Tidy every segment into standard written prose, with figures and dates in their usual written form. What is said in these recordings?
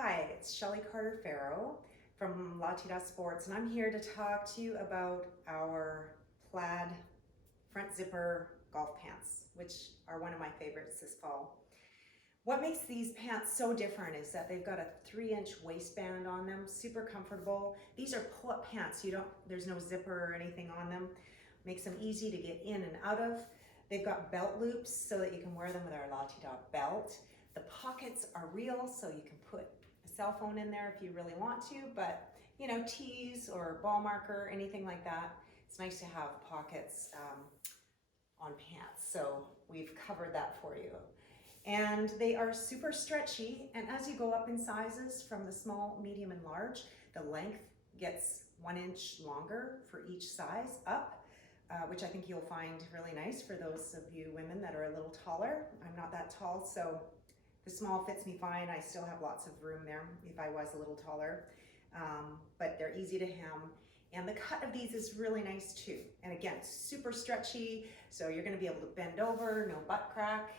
Hi, it's Shelly Carter-Farrow from LaaTeeDa Sports, and I'm here to talk to you about our plaid front zipper golf pants, which are one of my favorites this fall. What makes these pants so different is that they've got a 3-inch waistband on them, super comfortable. These are pull-up pants. There's no zipper or anything on them. Makes them easy to get in and out of. They've got belt loops so that you can wear them with our LaaTeeDa Belt. The pockets are real, so you can put a cell phone in there if you really want to, but tees or ball marker, anything like that. It's nice to have pockets on pants, so we've covered that for you. And they are super stretchy, and as you go up in sizes from the small, medium, and large, the length gets 1 inch longer for each size up, which I think you'll find really nice for those of you women that are a little taller. I'm not that tall, so the small fits me fine. I still have lots of room there if I was a little taller, but they're easy to hem. And the cut of these is really nice too. And again, super stretchy, so you're gonna be able to bend over, no butt crack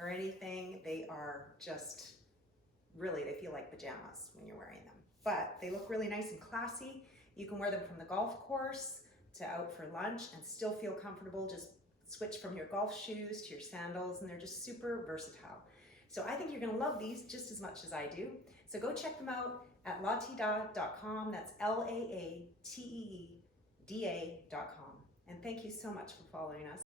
or anything. They are just, really, they feel like pajamas when you're wearing them. But they look really nice and classy. You can wear them from the golf course to out for lunch and still feel comfortable. Just switch from your golf shoes to your sandals, and they're just super versatile. So I think you're gonna love these just as much as I do. So go check them out at LaaTeeDa.com. That's LaaTeeDa.com. And thank you so much for following us.